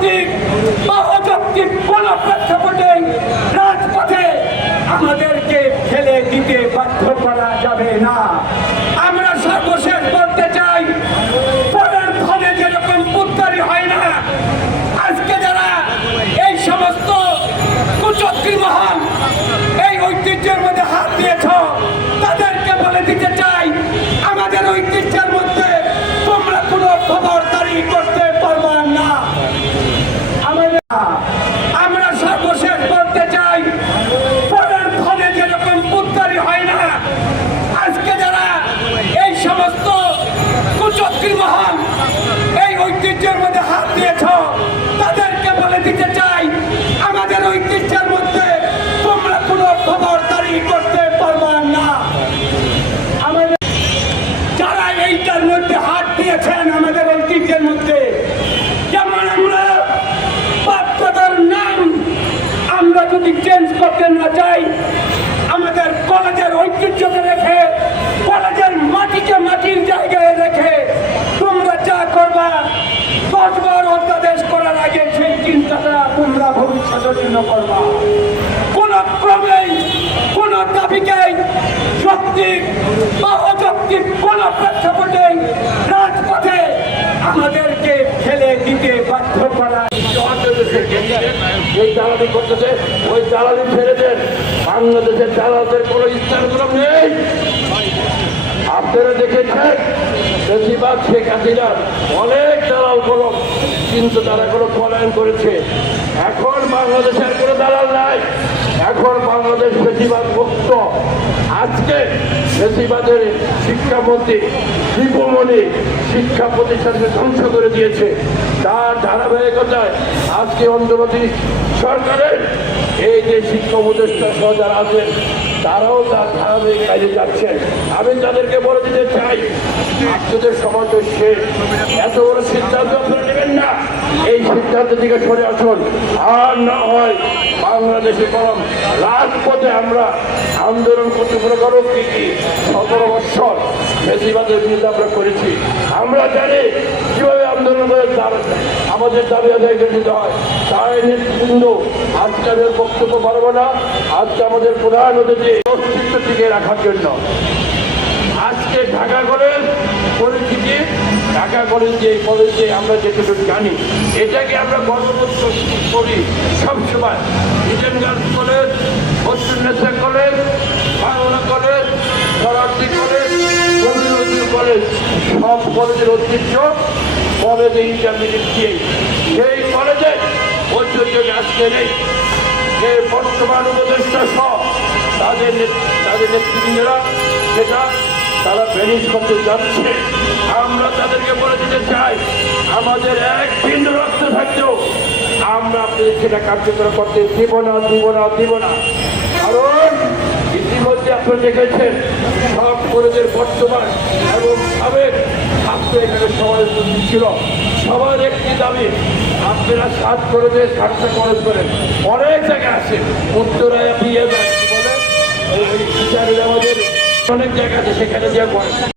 যৌক্তিক বা অযৌক্তিক কোন প্রেক্ষাপটে রাজপথে আমাদেরকে ফেলে দিতে বাধ্য করা যাবে না। আমরা সর্বশেষ বলতে চাই, পরের ফলে যেরকম উদ্ধারী হয় না, আজকে যারা এই সমস্ত কুচক্রী মহল এই ঐতিহ্যের মধ্যে হাত দিয়েছ, তাদেরকে বলে দিতে চাই, আমাদের ঐতিহ্যের মধ্যে তোমরা কোনো খবরদারি করতে পারবা না। আমরা সর্বশেষ বলতে চাই, পরের ফলে যেরকম উদ্ধারী হয় না, আজকে যারা এই সমস্ত কুচক্রী মহল এই ঐতিহ্যের মধ্যে হাত দিয়েছ, তাদেরকে বলে দিতে চাই, আমাদের ঐতিহ্যের মধ্যে তোমরা কোনো খবরদারি করতে পারবা না। আমাদের যারা এইটার মধ্যে হাত দিয়েছেন আমাদের ঐতিহ্যের মধ্যে, যেমন আমরা বাপদাদার নাম আমরা যদি চেঞ্জ করতে না চাই, আমাদের কলেজের ঐতিহ্যকে রেখে, কলেজের মাটিকে মাটির জায়গায় রেখে তোমরা যা করবা 10 বার অধ্যাদেশ করার আগে সেই চিন্তাটা তোমরা ভবিষ্যতের জন্য করবা। কোন ক্রমেই কোন দাবিকেই যৌক্তিক বা অযৌক্তিক কোন প্রেক্ষাপটে রাজপথে আমাদেরকে ফেলে দিতে বাধ্য করা। এই দালালি করতেছে, ওই দালালি ছেড়ে দেন। বাংলাদেশের দালালদের কোনো স্থানগুলো নেই। আপনারা দেখেছেন বেশিরভাগ শেখ হাসিনা অনেক দালাল করো, কিন্তু তারা কোনো পলায়ন করেছে। এখন বাংলাদেশের কোনো দালাল নাই, এখন বাংলাদেশ বেশিরভাগ মুক্ত। আজকে বেশিরভাগের শিক্ষামন্ত্রী দীপুমণি শিক্ষা প্রতিষ্ঠানকে ধ্বংস করে দিয়েছে। তার ধারাবাহিকতায় আজকে অন্তর্বর্তী সরকারের এই যে শিক্ষা উপদেষ্টা সহ যারা আছেন, তারাও তার ধারাবাহিক কাজে যাচ্ছেন। আমি তাদেরকে বলে দিতে চাই, আপনাদের সমাজ শেষ, এত বড় সিদ্ধান্ত আপনারা নেবেন না। এই সিদ্ধান্ত থেকে সরে আসুন, আর না হয় বাংলাদেশে কলম রাজপথে আমরা আন্দোলন করতে পারব। কি 17 বছর বেশিরভাগের বিরুদ্ধে আমরা করেছি, আমরা জানি কিভাবে আন্দোলন করে আমাদের দাবি আদায় করে দিতে হয়। তাই নেতৃবৃন্দ আজকে আমি বক্তব্য পারবো না। আজকে আমাদের প্রধান অতিথি অস্তিত্ব টিকে রাখার জন্য আজকে ঢাকা কলেজ পরিচিতি, ঢাকা কলেজ যে কলেজে আমরা যেটুকু জানি, এটাকে আমরা গর্ববোধ করি সবসময়। ইডেন গার্লস কলেজ, পশ্চিমনেসা কলেজ, বাংলা কলেজ, শরার্দি কলেজ, রবীন্দ্র কলেজ, সব কলেজের ঐতিহ্য কলেজে ইন্টারমিডিয়েট দিয়ে সেই কলেজে ঐতিহ্য আজকে নেই। যে বর্তমান উপদেষ্টা সহ তাদের নেতৃবৃন্দরা সেটা তারা ব্যানিশ করতে যাচ্ছে। আমরা তাদেরকে বলে দিতে চাই, আমাদের এক বিন্দু রক্ত থাকলেও আমরা আপনাদের সেটা কার্যকর করতে দিব না, দিব না, দিব না। কারণ ইতিমধ্যে আপনারা দেখেছেন সব কলেজের বর্তমান এবং সাবেক ছাত্র এখানে সবাই ছিল। সবার একটি দাবি, আপনারা 7 কলেজে 7টা কলেজ করেন, অনেক জায়গায় আছে, উত্তরায় আপনি বলেন আমাদের অনেক জায়গা আছে, সেখানে যা করেন।